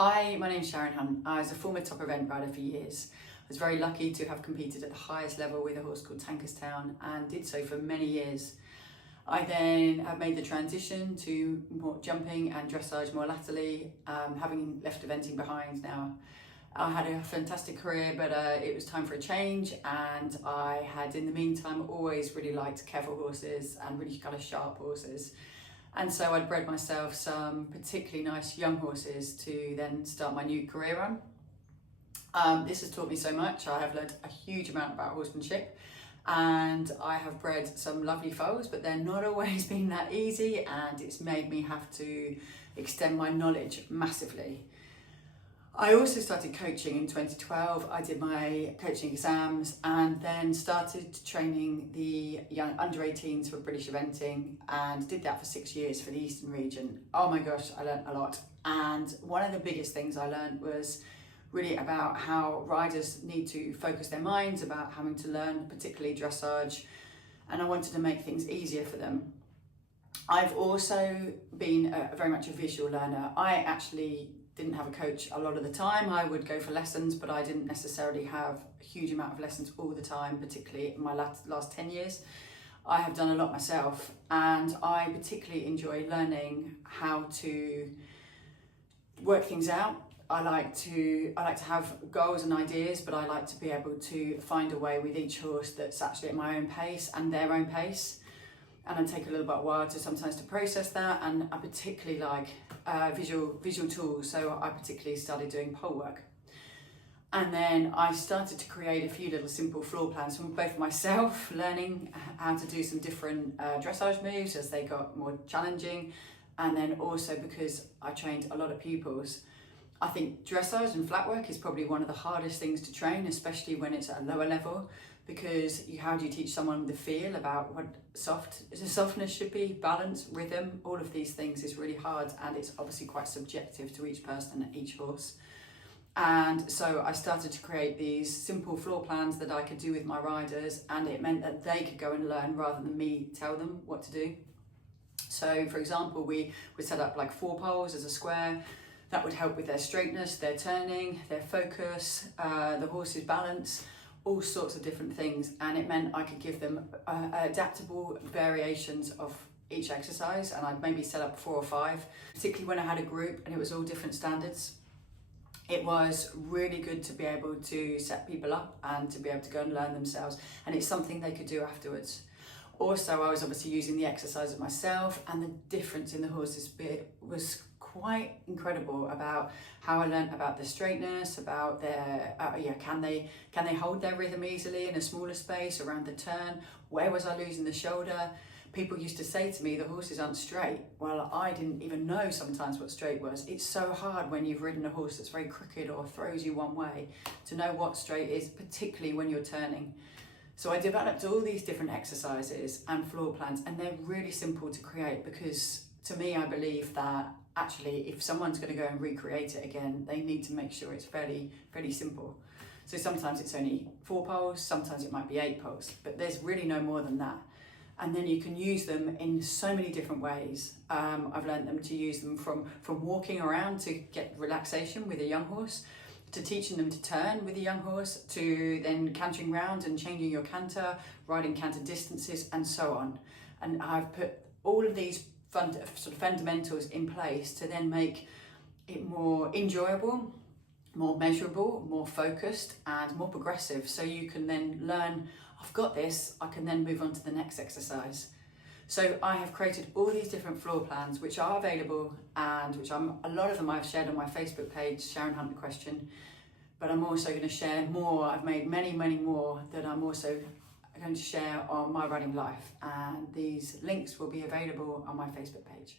Hi, my name's Sharon Hunt. I was a former top event rider for years. I was very lucky to have competed at the highest level with a horse called Tankerstown and did so for many years. I then have made the transition to more jumping and dressage more latterly, having left eventing behind now. I had a fantastic career, but it was time for a change, and I had in the meantime always really liked careful horses and really kind of sharp horses. And so I'd bred myself some particularly nice young horses to then start my new career on. This has taught me so much. I have learned a huge amount about horsemanship, and I have bred some lovely foals, but they're not always been that easy, and it's made me have to extend my knowledge massively. I also started coaching in 2012. I did my coaching exams and then started training the young under 18s for British eventing, and did that for 6 years for the Eastern region. Oh my gosh, I learned a lot. And one of the biggest things I learned was really about how riders need to focus their minds, about having to learn particularly dressage, and I wanted to make things easier for them. I've also been very much a visual learner. I actually didn't have a coach a lot of the time. I would go for lessons, but I didn't necessarily have a huge amount of lessons all the time, particularly in my last 10 years. I have done a lot myself, and I particularly enjoy learning how to work things out. I like to have goals and ideas, but I like to be able to find a way with each horse that's actually at my own pace and their own pace. And it take a little bit while to sometimes to process that, and I particularly like visual tools, so I particularly started doing Polework. And then I started to create a few little simple floor plans from both myself, learning how to do some different dressage moves as they got more challenging, and then also because I trained a lot of pupils. I think dressage and flat work is probably one of the hardest things to train, especially when it's at a lower level, because how do you teach someone the feel about what softness should be, balance, rhythm, all of these things is really hard, and it's obviously quite subjective to each person and each horse. And so I started to create these simple floor plans that I could do with my riders, and it meant that they could go and learn rather than me tell them what to do. So for example, we would set up like 4 poles as a square. That would help with their straightness, their turning, their focus, the horse's balance, all sorts of different things. And it meant I could give them adaptable variations of each exercise, and I'd maybe set up 4 or 5, particularly when I had a group and it was all different standards. It was really good to be able to set people up and to be able to go and learn themselves, and it's something they could do afterwards. Also, I was obviously using the exercises myself, and the difference in the horses was quite incredible about how I learned about the straightness, about their can they hold their rhythm easily in a smaller space around the turn. Where was I losing the shoulder? People used to say to me the horses aren't straight. Well, I didn't even know sometimes what straight was. It's so hard when you've ridden a horse that's very crooked or throws you one way to know what straight is, particularly when you're turning. So I developed all these different exercises and floor plans, and they're really simple to create, because to me, I believe that actually if someone's going to go and recreate it again, they need to make sure it's fairly simple. So sometimes it's only 4 poles, sometimes it might be 8 poles, but there's really no more than that. And then you can use them in so many different ways. I've learned them to use them from walking around to get relaxation with a young horse, to teaching them to turn with a young horse, to then cantering round and changing your canter, riding canter distances, and so on. And I've put all of these sort of fundamentals in place to then make it more enjoyable, more measurable, more focused, and more progressive. So you can then learn, I've got this, I can then move on to the next exercise. So I have created all these different floor plans which are available, and a lot of them I've shared on my Facebook page, Sharon Hunt the Question, but I'm also going to share more. I've made many more that I'm also going to share on My Riding Life, and these links will be available on my Facebook page.